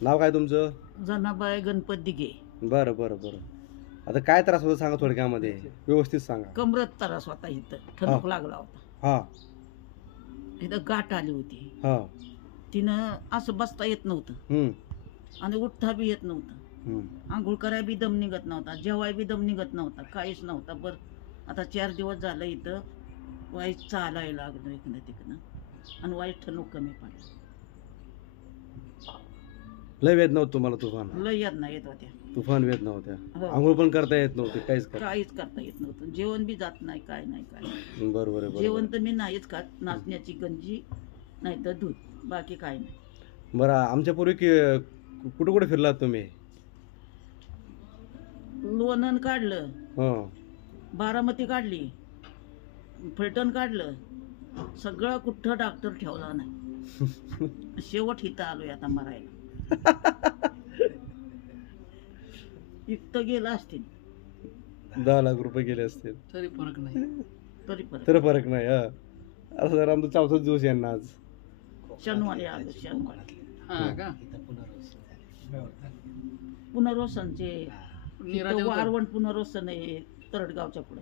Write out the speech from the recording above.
नाव काय तुमचं? जनाबाई गणपत दिघे. बरं बरं बरं. आता काय त्रास होता सांगा थोडक्यामध्ये, व्यवस्थित सांगा. कमरत त्रास होता, इथं ठणक लागला होता, हां इथं गाठ आली होती. हां. तिनं असं बसता येत नव्हतं हम्म, आणि उठता बी येत नव्हतं. हम्म. आंघोळ कराय बी दम निघत नव्हता, जेवाय बी दम निघत नव्हता, काहीच नव्हतं. बरं आता 4 दिवस झालं इथं वाईट चालायला लागलं इकडं तिकडं, आणि वाईट ठणूक कमी पडली. लय वेदना होत तुम्हाला? तुफान लय यातना येत होत्या. तुफान वेदना होत्या. हो. आंघोळ पण करता येत नव्हती, काहीच काहीच करता येत नव्हतं, जेवण बी जात नाही, काय नाही काय नाही. बरोबर आहे, जेवण बरोबर. तर मी नाहीच खात, नाचण्याची गंजी नाही तर दूध, बाकी काय नाही. बरं, आमच्या पूर्वी कुठे कुठे फिरलात तुम्ही? लोणंद काढलं, हां. बारामती काढली, फलटण काढलं, सगळं कुठं डॉक्टर ठेवला नाही. शेवट इथं आलोय आता मरायला. इथं गेलं असतील 10 लाख रुपये गेले असतील तरी फरक नाही, तरी तर फरक नाही. हा, असं जर आमचा 4थाच दिवस यांना आज. शनिवारी आलो, शनिवारी. हा का? पुनर्वसनचे वारवण पुनर्वसन आहे तरडगावच्या पुढे.